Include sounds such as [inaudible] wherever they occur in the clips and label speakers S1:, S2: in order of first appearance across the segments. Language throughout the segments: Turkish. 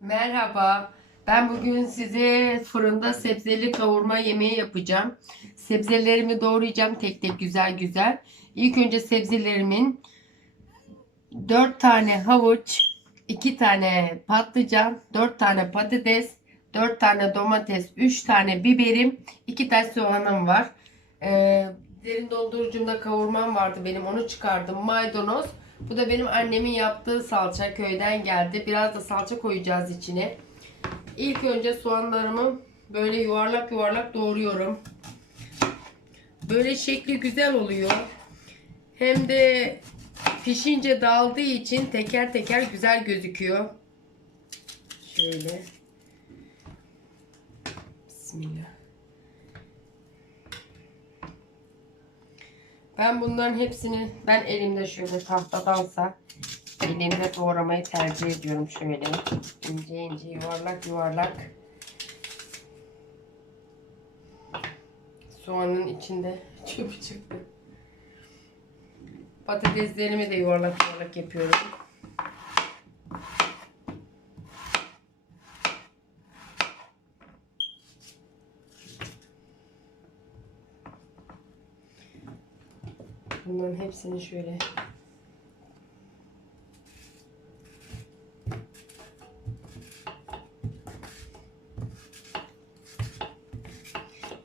S1: Merhaba. Ben bugün size fırında sebzeli kavurma yemeği yapacağım. Sebzelerimi doğrayacağım tek tek güzel güzel. İlk önce sebzelerimin 4 tane havuç, 2 tane patlıcan, 4 tane patates, 4 tane domates, 3 tane biberim, 2 tane soğanım var. Ee, derin dondurucumda kavurmam vardı benim onu çıkardım. Maydanoz. Bu da benim annemin yaptığı salça köyden geldi. Biraz da salça koyacağız içine. İlk önce soğanlarımı böyle yuvarlak yuvarlak doğruyorum. Böyle şekli güzel oluyor. Hem de pişince dağıldığı için teker teker güzel gözüküyor. Şöyle. Bismillah. Ben bunların hepsini ben elimde şöyle tahtadansa elimde doğramayı tercih ediyorum şöyle. ince ince yuvarlak yuvarlak. Soğanın içinde [laughs] çöp çıktı. Patateslerimi de yuvarlak yuvarlak yapıyorum. Bunların hepsini şöyle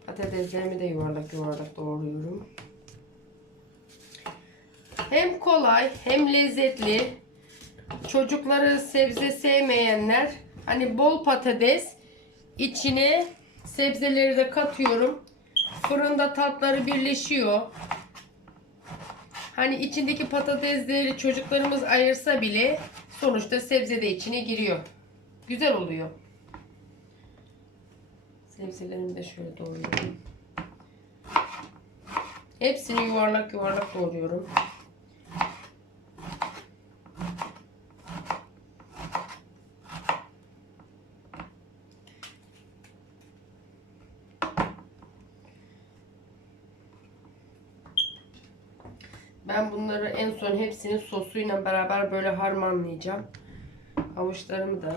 S1: patateslerimi de yuvarlak yuvarlak doğruyorum. Hem kolay hem lezzetli. Çocukları sebze sevmeyenler hani bol patates içine sebzeleri de katıyorum. Fırında tatları birleşiyor. Hani içindeki patatesleri çocuklarımız ayırsa bile sonuçta sebze de içine giriyor. Güzel oluyor. Sebzelerimi de şöyle doğruyorum. Hepsini yuvarlak yuvarlak doğruyorum. Ben hepsini sosuyla beraber böyle harmanlayacağım. Havuçlarımı da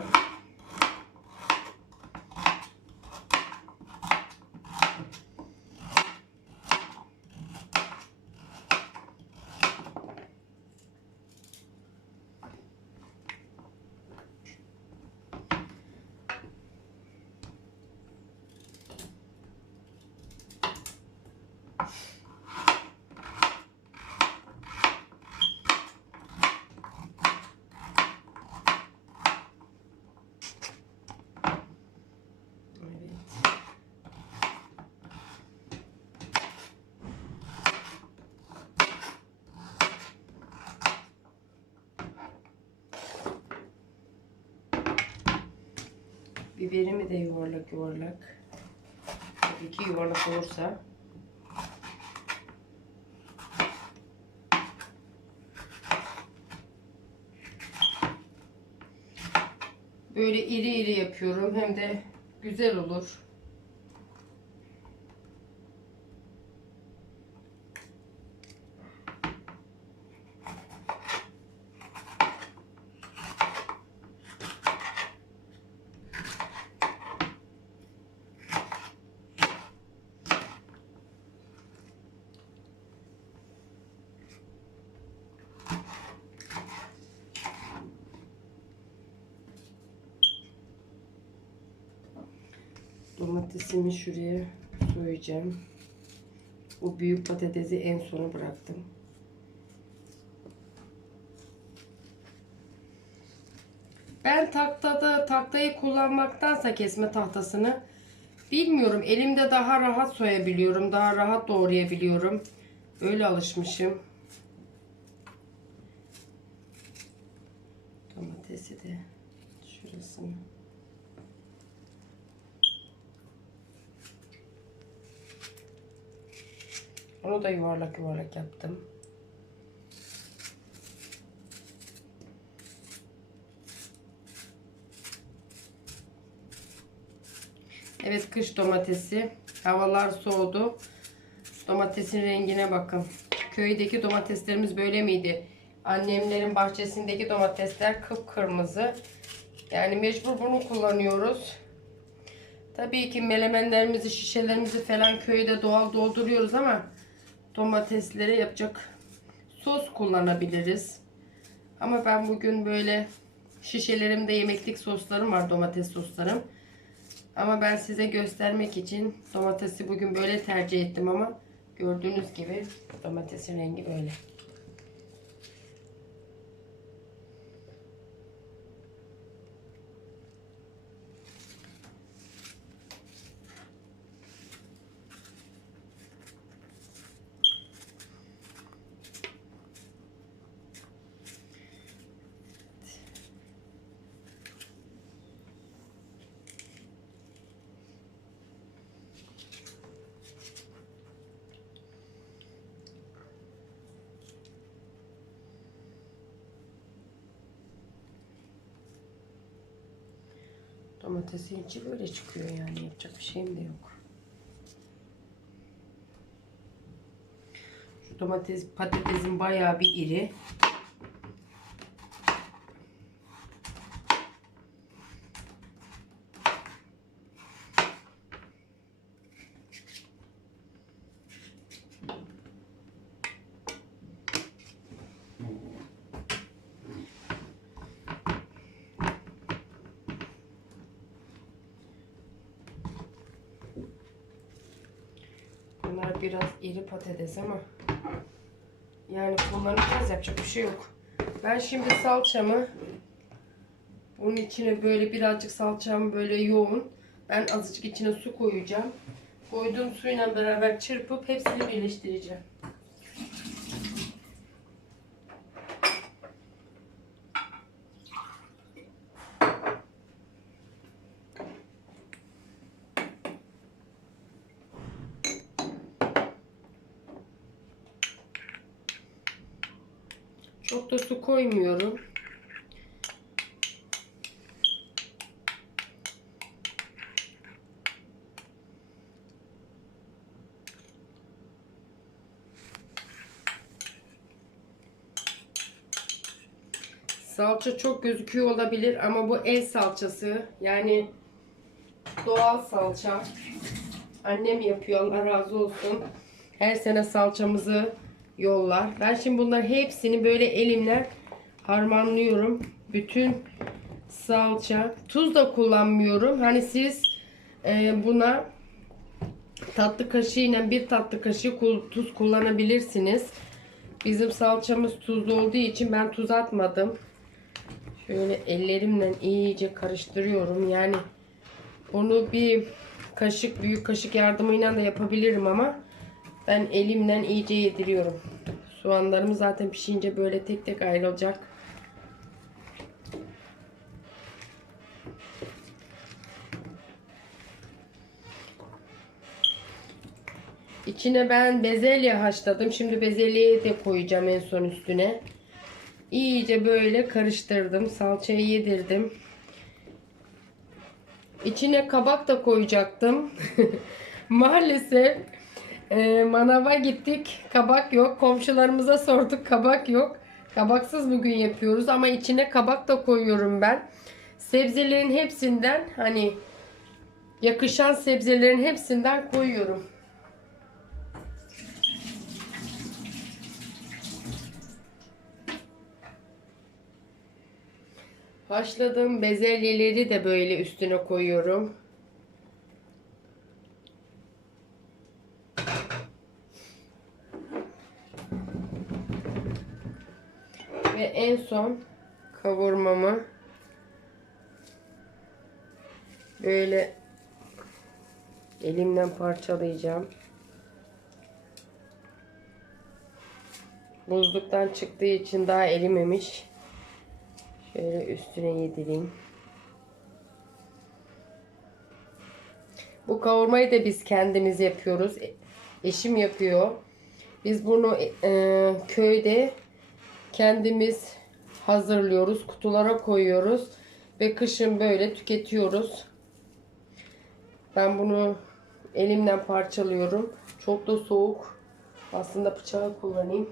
S1: Evet. Biberimi de yuvarlak yuvarlak. Tabii ki yuvarlak olursa. Böyle iri iri yapıyorum. Hem de güzel olur. Domatesimi şuraya soyacağım. Bu büyük patatesi en sona bıraktım. Ben taktada taktayı kullanmaktansa kesme tahtasını bilmiyorum. Elimde daha rahat soyabiliyorum. Daha rahat doğrayabiliyorum. Öyle alışmışım. Domatesi de şurasını. Onu da yuvarlak yuvarlak yaptım. Evet kış domatesi. Havalar soğudu. Domatesin rengine bakın. Köydeki domateslerimiz böyle miydi? Annemlerin bahçesindeki domatesler kıpkırmızı. Yani mecbur bunu kullanıyoruz. Tabii ki melemenlerimizi, şişelerimizi falan köyde doğal dolduruyoruz ama domatesleri yapacak sos kullanabiliriz. Ama ben bugün böyle şişelerimde yemeklik soslarım var, domates soslarım. Ama ben size göstermek için domatesi bugün böyle tercih ettim ama gördüğünüz gibi domatesin rengi böyle. Domatesin içi böyle çıkıyor yani yapacak bir şeyim de yok. Şu domates patatesin bayağı bir iri. Biraz iri patates ama yani kullanacağız yapacak bir şey yok. Ben şimdi salçamı bunun içine böyle birazcık salçam böyle yoğun. Ben azıcık içine su koyacağım. Koyduğum suyla beraber çırpıp hepsini birleştireceğim. Çok da su koymuyorum. Salça çok gözüküyor olabilir ama bu el salçası. Yani doğal salça. Annem yapıyor Allah razı olsun. Her sene salçamızı yollar. Ben şimdi bunların hepsini böyle elimle harmanlıyorum. Bütün salça. Tuz da kullanmıyorum. Hani siz e, buna tatlı kaşığıyla bir tatlı kaşığı tuz kullanabilirsiniz. Bizim salçamız tuzlu olduğu için ben tuz atmadım. Şöyle ellerimle iyice karıştırıyorum. Yani bunu bir kaşık büyük kaşık yardımıyla da yapabilirim ama ben elimle iyice yediriyorum. Soğanlarım zaten pişince böyle tek tek ayrılacak. İçine ben bezelye haşladım. Şimdi bezelyeyi de koyacağım en son üstüne. İyice böyle karıştırdım. Salçayı yedirdim. İçine kabak da koyacaktım. [laughs] Maalesef e, manava gittik. Kabak yok. Komşularımıza sorduk. Kabak yok. Kabaksız bugün yapıyoruz ama içine kabak da koyuyorum ben. Sebzelerin hepsinden hani yakışan sebzelerin hepsinden koyuyorum. Haşladığım bezelyeleri de böyle üstüne koyuyorum. Ve en son kavurmamı böyle elimden parçalayacağım. Buzluktan çıktığı için daha erimemiş. Şöyle üstüne yedireyim. Bu kavurmayı da biz kendimiz yapıyoruz. E- Eşim yapıyor. Biz bunu e, köyde kendimiz hazırlıyoruz. Kutulara koyuyoruz. Ve kışın böyle tüketiyoruz. Ben bunu elimden parçalıyorum. Çok da soğuk. Aslında bıçağı kullanayım.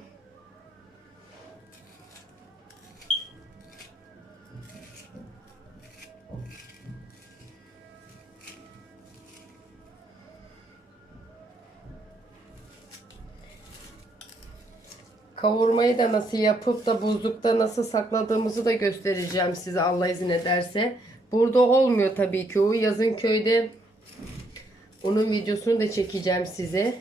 S1: Kavurmayı da nasıl yapıp da buzlukta nasıl sakladığımızı da göstereceğim size Allah izin ederse. Burada olmuyor tabii ki o. Yazın köyde onun videosunu da çekeceğim size.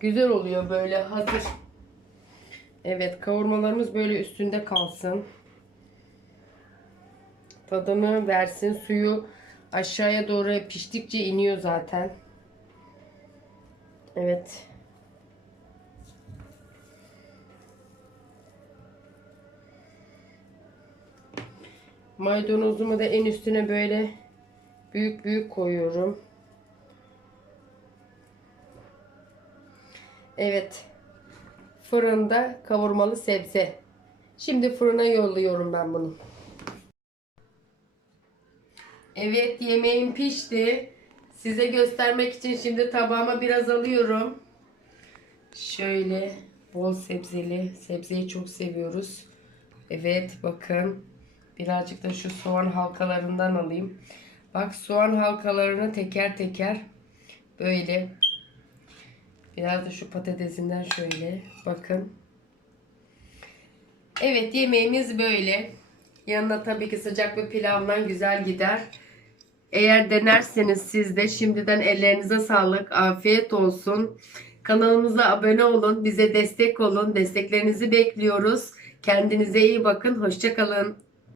S1: Güzel oluyor böyle hazır. Evet kavurmalarımız böyle üstünde kalsın. Tadını versin. Suyu aşağıya doğru piştikçe iniyor zaten. Evet. Maydanozumu da en üstüne böyle büyük büyük koyuyorum. Evet. Fırında kavurmalı sebze. Şimdi fırına yolluyorum ben bunu. Evet yemeğim pişti. Size göstermek için şimdi tabağıma biraz alıyorum. Şöyle bol sebzeli. Sebzeyi çok seviyoruz. Evet bakın. Birazcık da şu soğan halkalarından alayım. Bak soğan halkalarını teker teker böyle Biraz da şu patatesinden şöyle bakın. Evet yemeğimiz böyle. Yanına tabii ki sıcak bir pilavla güzel gider. Eğer denerseniz siz de şimdiden ellerinize sağlık, afiyet olsun. Kanalımıza abone olun, bize destek olun. Desteklerinizi bekliyoruz. Kendinize iyi bakın, hoşçakalın.